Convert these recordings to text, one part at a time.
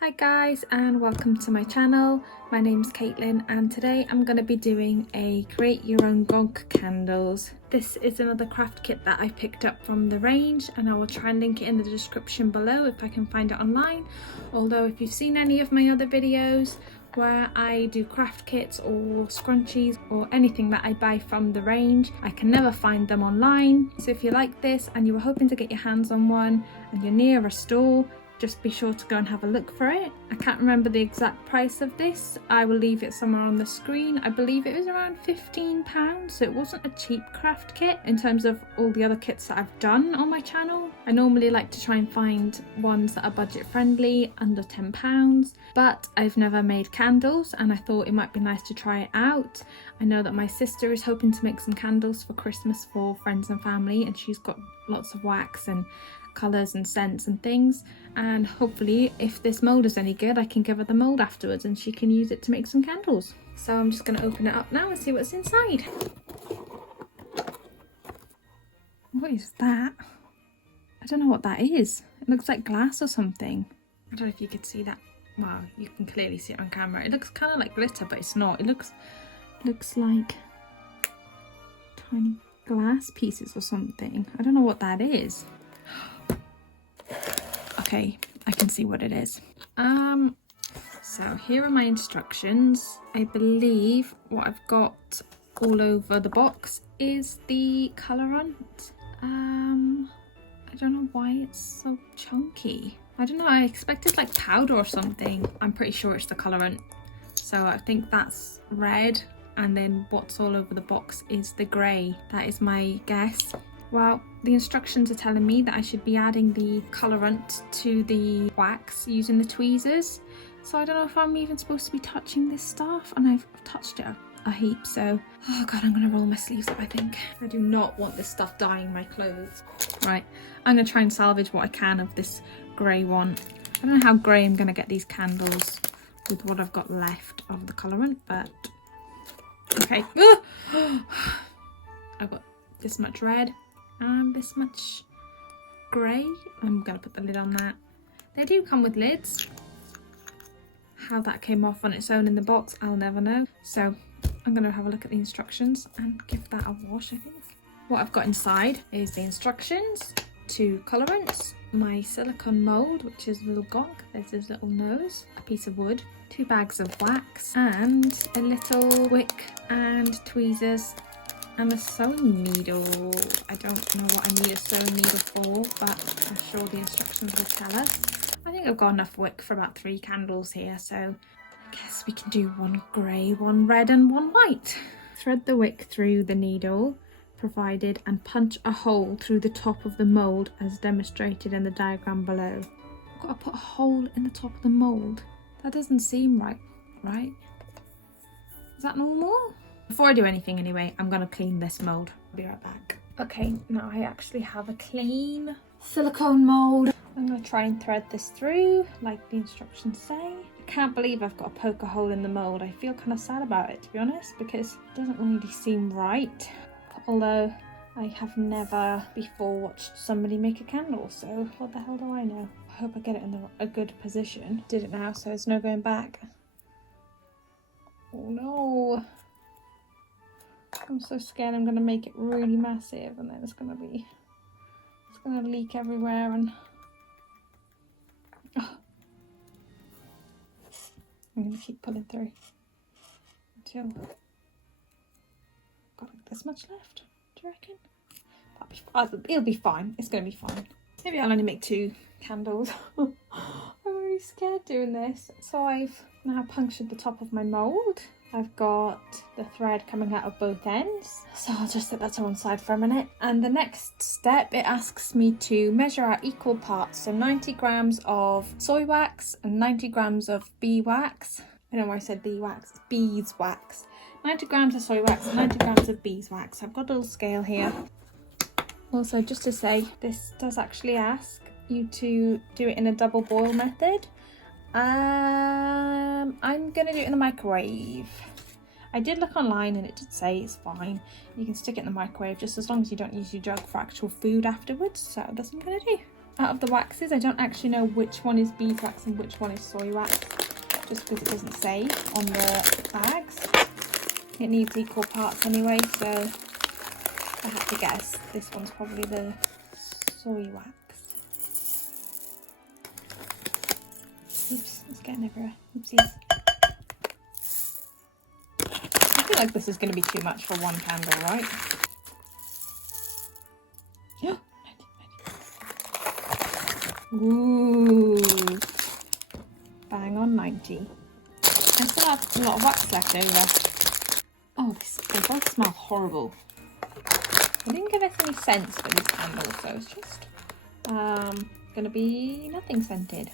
Hi guys and welcome to my channel. My name's Caitlin and today I'm going to be doing a create your own Gonk candles. This is another craft kit that I picked up from the range and I will try and link it in the description below if I can find it online. Although if you've seen any of my other videos where I do craft kits or scrunchies or anything that I buy from the range, I can never find them online. So if you like this and you were hoping to get your hands on one and you're near a store, just be sure to go and have a look for it. I can't remember the exact price of this. I will leave it somewhere on the screen. I believe it was around £15, so it wasn't a cheap craft kit in terms of all the other kits that I've done on my channel. I normally like to try and find ones that are budget friendly, under £10, but I've never made candles and I thought it might be nice to try it out. I know that my sister is hoping to make some candles for Christmas for friends and family, and she's got lots of wax and colours and scents and things, and hopefully if this mould is any good I can give her the mould afterwards and she can use it to make some candles. So I'm just going to open it up now and see what's inside. What is that? I don't know what that is. It looks like glass or something. I don't know if you could see that. Wow, you can clearly see it on camera. It looks kind of like glitter, but it's not. It looks like tiny glass pieces or something. I don't know what that is. Okay, I can see what it is. So here are my instructions. I believe what I've got all over the box is the colourant. I don't know why it's so chunky. I don't know, I expected like powder or something. I'm pretty sure it's the colourant. So I think that's red, and then what's all over the box is the grey. That is my guess. Well, the instructions are telling me that I should be adding the colourant to the wax using the tweezers. So I don't know if I'm even supposed to be touching this stuff, and I've touched it a heap, so oh god, I'm gonna roll my sleeves up. I think I do not want this stuff dyeing my clothes. Right, I'm gonna try and salvage what I can of this grey one. I don't know how grey I'm gonna get these candles with what I've got left of the colourant, but okay. I've got this much red and this much grey. I'm gonna put the lid on that. They do come with lids. How that came off on its own in the box, I'll never know. So I'm gonna have a look at the instructions and give that a wash, I think. What I've got inside is the instructions, 2 colourants, my silicone mould, which is a little gonk, there's his little nose, a piece of wood, 2 bags of wax, and a little wick and tweezers, and a sewing needle. I don't know what I need a sewing needle for, but I'm sure the instructions will tell us. I think I've got enough wick for about 3 candles here, so I guess we can do 1 grey, 1 red and 1 white. Thread the wick through the needle provided and punch a hole through the top of the mould as demonstrated in the diagram below. I've got to put a hole in the top of the mould. That doesn't seem right, right? Is that normal? Before I do anything anyway, I'm going to clean this mould. I'll be right back. Okay, now I actually have a clean silicone mould. I'm going to try and thread this through like the instructions say. I can't believe I've got to poke a hole in the mould. I feel kind of sad about it, to be honest, because it doesn't really seem right. Although I have never before watched somebody make a candle, so what the hell do I know? I hope I get it in a good position. Did it now, so there's no going back. Oh no. I'm so scared I'm going to make it really massive and then it's going to leak everywhere, and oh. I'm going to keep pulling through until I've got like this much left. Do you reckon? It'll be fine. It's going to be fine. Maybe I'll only make 2 candles. I'm really scared doing this. So I've now punctured the top of my mould. I've got the thread coming out of both ends, so I'll just set that to one side for a minute. And the next step, it asks me to measure out equal parts, so 90 grams of soy wax and 90 grams of bee wax. I don't know why I said bee wax, it's beeswax. 90 grams of soy wax and 90 grams of beeswax. I've got a little scale here. Also, just to say, this does actually ask you to do it in a double boil method. I'm gonna do it in the microwave. I did look online and it did say it's fine. You can stick it in the microwave just as long as you don't use your jug for actual food afterwards. So that's what I'm gonna do. out of the waxes. I don't actually know which one is beeswax and which one is soy wax, just because it doesn't say on the bags. It needs equal parts anyway, so I have to guess this one's probably the soy wax. Oops, it's getting everywhere. Oopsies. I feel like this is going to be too much for one candle, right? Ooh, bang on 90. I still have a lot of wax left over. Oh, they both smell horrible. They didn't give us any scents for this candle, so it's just gonna be nothing scented.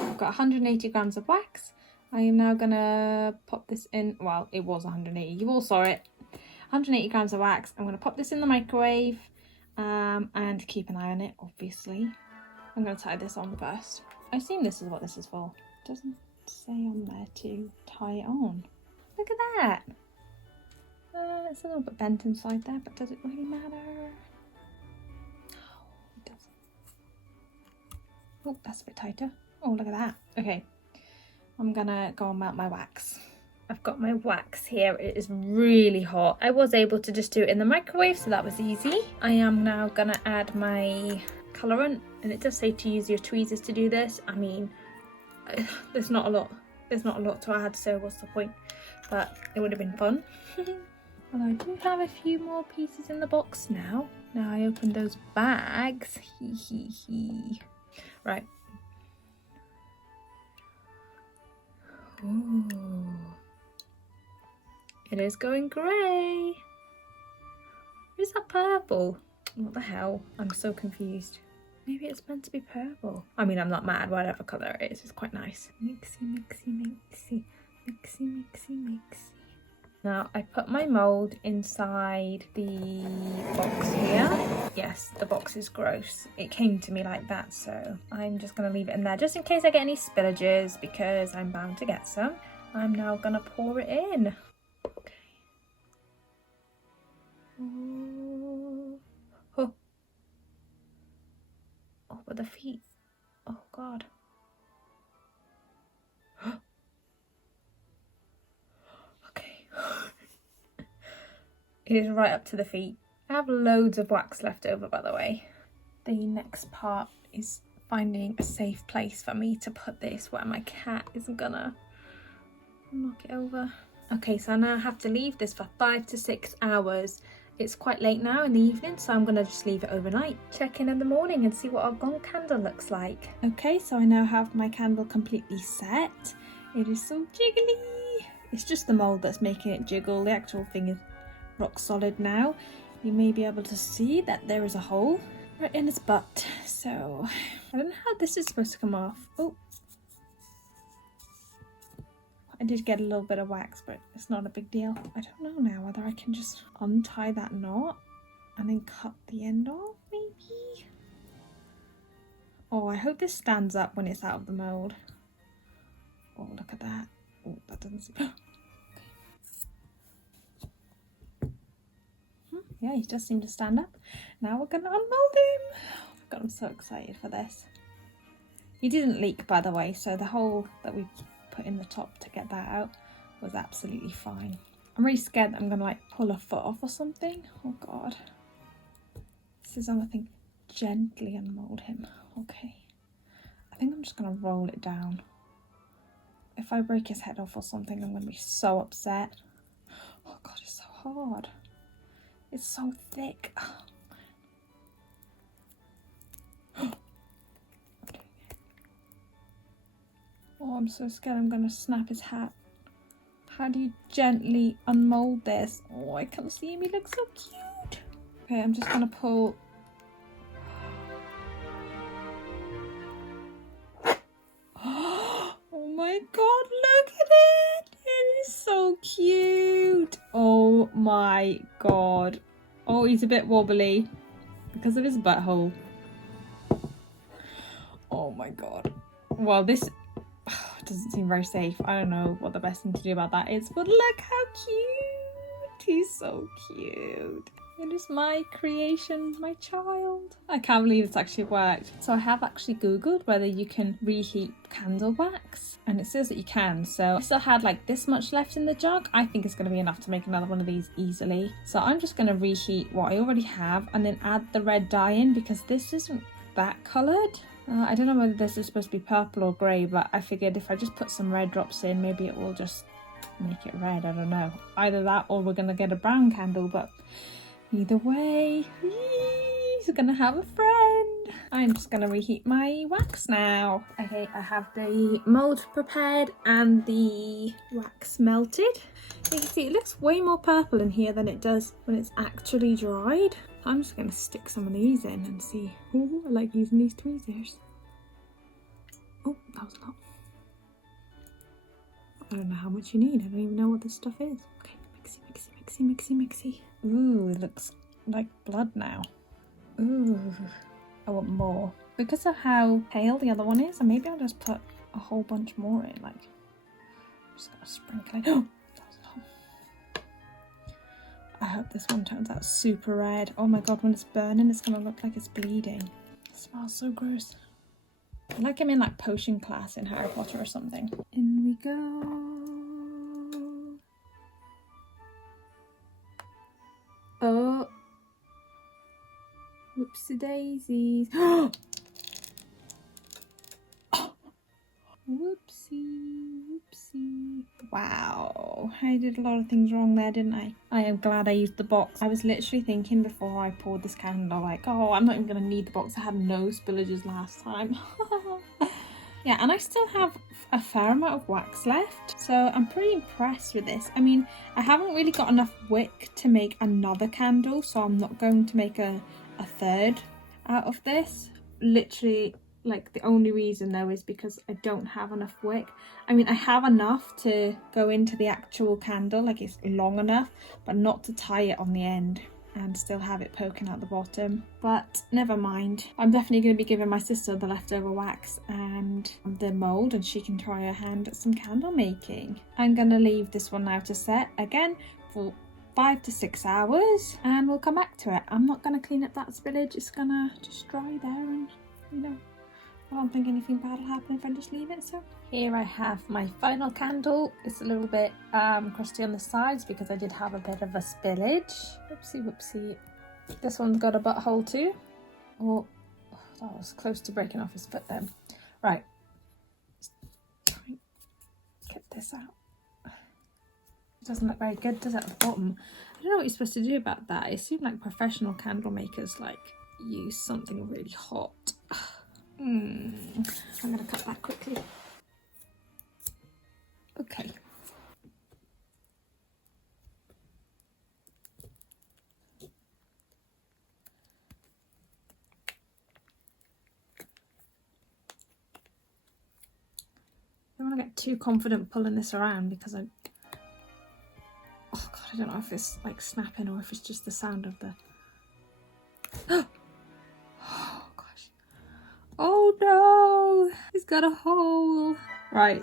I've got 180 grams of wax. I am now gonna pop this in. Well, it was 180. You all saw it. 180 grams of wax. I'm going to pop this in the microwave and keep an eye on it, obviously. I'm going to tie this on first. I assume this is what this is for. It doesn't say on there to tie it on. Look at that. It's a little bit bent inside there, but does it really matter? No, it doesn't. Oh, that's a bit tighter. Oh, look at that. Okay, I'm going to go and melt my wax. I've got my wax here. It is really hot. I was able to just do it in the microwave, so that was easy. I am now gonna add my colourant, and it does say to use your tweezers to do this. I mean, there's not a lot to add, so what's the point? But it would have been fun. Well, I do have a few more pieces in the box now. Now I opened those bags. Right. Ooh. It is going grey. Is that purple? What the hell? I'm so confused. Maybe it's meant to be purple. I mean, I'm not mad, whatever colour it is. It's quite nice. Mixy, mixy, mixy. Mixy, mixy, mixy. Now, I put my mould inside the box here. Yes, the box is gross. It came to me like that, so I'm just going to leave it in there just in case I get any spillages, because I'm bound to get some. I'm now going to pour it in. Oh, oh, but the feet. Oh God. Okay. It is right up to the feet. I have loads of wax left over, by the way. The next part is finding a safe place for me to put this where my cat isn't gonna knock it over. Okay, so I now have to leave this for 5 to 6 hours. It's quite late now in the evening, so I'm going to just leave it overnight. Check in the morning and see what our Gonk candle looks like. Okay, so I now have my candle completely set. It is so jiggly. It's just the mould that's making it jiggle. The actual thing is rock solid now. You may be able to see that there is a hole right in its butt. So I don't know how this is supposed to come off. Oh, I did get a little bit of wax, but it's not a big deal. I don't know now whether I can just untie that knot and then cut the end off, maybe? Oh, I hope this stands up when it's out of the mould. Oh, look at that. Oh, that doesn't seem... Yeah, he does seem to stand up. Now we're gonna unmold him. Oh my God, I'm so excited for this. He didn't leak, by the way, so the hole that we put in the top to get that out was absolutely fine. I'm really scared that I'm gonna like pull a foot off or something. Oh God. This is something. Gently unmold him. Okay. I think I'm just gonna roll it down. If I break his head off or something, I'm gonna be so upset. Oh God, it's so hard. It's so thick. Oh, I'm so scared I'm gonna snap his hat. How do you gently unmold this? Oh, I can see him, he looks so cute. Okay, I'm just gonna pull. Oh my God, look at it! It is so cute. Oh my God. Oh, he's a bit wobbly because of his butthole. Oh my God. Well, this doesn't seem very safe. I don't know what the best thing to do about that is, but look how cute. He's so cute. It is my creation, my child. I can't believe it's actually worked. So I have actually Googled whether you can reheat candle wax, and it says that you can. So I still had like this much left in the jug. I think it's going to be enough to make another one of these easily. So I'm just going to reheat what I already have and then add the red dye in, because this isn't that coloured. I don't know whether this is supposed to be purple or grey, but I figured if I just put some red drops in, maybe it will just make it red. I don't know. Either that or we're going to get a brown candle, but either way, he's gonna have a friend. I'm just gonna reheat my wax now. Okay, I have the mould prepared and the wax melted. You can see it looks way more purple in here than it does when it's actually dried. I'm just gonna stick some of these in and see. Oh, I like using these tweezers. Oh, that was a lot. I don't know how much you need. I don't even know what this stuff is. Okay, mixy, mixy, mixy, mixy, mixy. Ooh, it looks like blood now. Ooh, I want more. Because of how pale the other one is, and maybe I'll just put a whole bunch more in, like, I'm just gonna sprinkle it. Oh, that was a lot. I hope this one turns out super red. Oh my god, when it's burning, it's gonna look like it's bleeding. It smells so gross. Like I'm in like potion class in Harry Potter or something. In we go. Oh, whoopsie daisies. Oh, whoopsie, whoopsie. Wow, I did a lot of things wrong there, didn't I? I am glad I used the box. I was literally thinking before I poured this candle, like, oh, I'm not even gonna need the box. I had no spillages last time. Yeah, and I still have a fair amount of wax left, so I'm pretty impressed with this. I mean, I haven't really got enough wick to make another candle, so I'm not going to make a third out of this. Literally, like, the only reason though is because I don't have enough wick. I mean, I have enough to go into the actual candle, like it's long enough, but not to tie it on the end and still have it poking out the bottom. But never mind. I'm definitely going to be giving my sister the leftover wax and the mould, and she can try her hand at some candle making. I'm going to leave this one now to set again for 5 to 6 hours, and we'll come back to it. I'm not going to clean up that spillage. It's going to just dry there, and you know, I don't think anything bad will happen if I just leave it. So here I have my final candle. It's a little bit crusty on the sides because I did have a bit of a spillage. Whoopsie whoopsie. This one's got a butthole too. Oh, that was close to breaking off his foot then. Right, let's try and get this out. It doesn't look very good, does it, at the bottom? I don't know what you're supposed to do about that. It seemed like professional candle makers like use something really hot. I'm gonna cut that quickly. Okay. I don't want to get too confident pulling this around because oh god, I don't know if it's like snapping or if it's just the sound of the oh gosh. Oh no, it's got a hole. Right,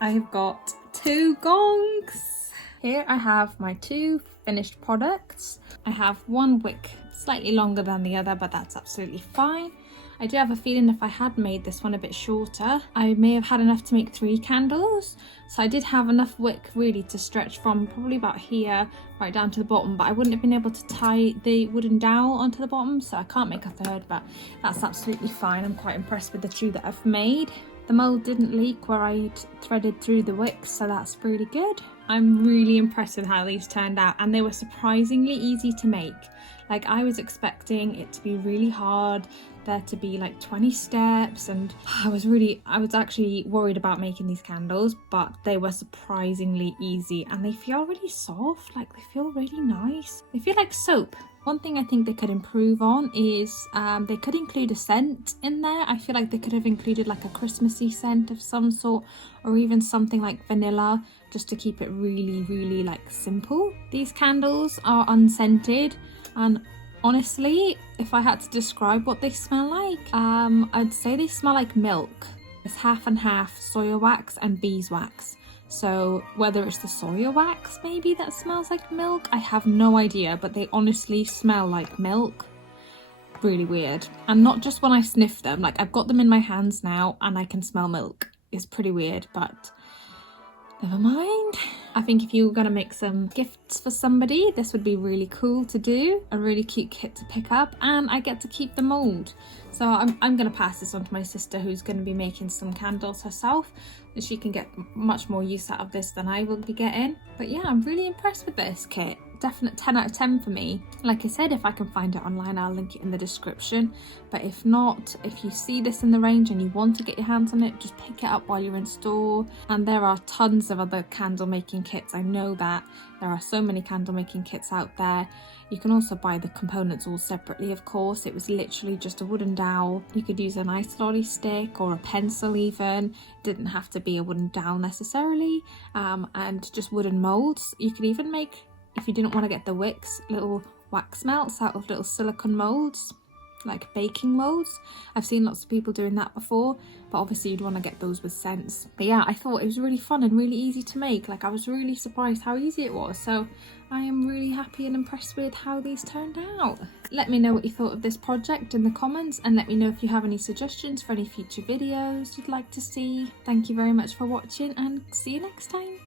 I have got 2 gonks. Here I have my 2 finished products. I have one wick slightly longer than the other, but that's absolutely fine. I do have a feeling if I had made this one a bit shorter, I may have had enough to make 3 candles. So I did have enough wick really to stretch from probably about here right down to the bottom, but I wouldn't have been able to tie the wooden dowel onto the bottom, so I can't make a third, but that's absolutely fine. I'm quite impressed with the 2 that I've made. The mould didn't leak where I threaded through the wicks, so that's really good. I'm really impressed with how these turned out, and they were surprisingly easy to make. Like, I was expecting it to be really hard, there to be like 20 steps, and I was actually worried about making these candles, but they were surprisingly easy, and they feel really soft, like they feel really nice. They feel like soap. One thing I think they could improve on is they could include a scent in there. I feel like they could have included like a Christmassy scent of some sort, or even something like vanilla, just to keep it really, really like simple. These candles are unscented, and honestly, if I had to describe what they smell like, I'd say they smell like milk. It's half and half soya wax and beeswax. So whether it's the soya wax maybe that smells like milk, I have no idea, but they honestly smell like milk. Really weird. And not just when I sniff them, like I've got them in my hands now and I can smell milk. It's pretty weird, but never mind. I think if you were gonna make some gifts for somebody, this would be really cool to do. A really cute kit to pick up, and I get to keep the mold. So I'm gonna pass this on to my sister, who's gonna be making some candles herself, and she can get much more use out of this than I will be getting. But yeah, I'm really impressed with this kit. Definite 10 out of 10 for me. Like I said, if I can find it online, I'll link it in the description. But if not, if you see this in the range and you want to get your hands on it, just pick it up while you're in store. And there are tons of other candle making kits. I know that there are so many candle making kits out there. You can also buy the components all separately, of course. It was literally just a wooden dowel. You could use a nice lolly stick or a pencil even. It didn't have to be a wooden dowel necessarily. And just wooden molds. You could even make, if you didn't want to get the wicks, little wax melts out of little silicone molds, like baking molds. I've seen lots of people doing that before, but obviously you'd want to get those with scents. But yeah, I thought it was really fun and really easy to make. Like I was really surprised how easy it was. So I am really happy and impressed with how these turned out. Let me know what you thought of this project in the comments, and let me know if you have any suggestions for any future videos you'd like to see. Thank you very much for watching, and see you next time.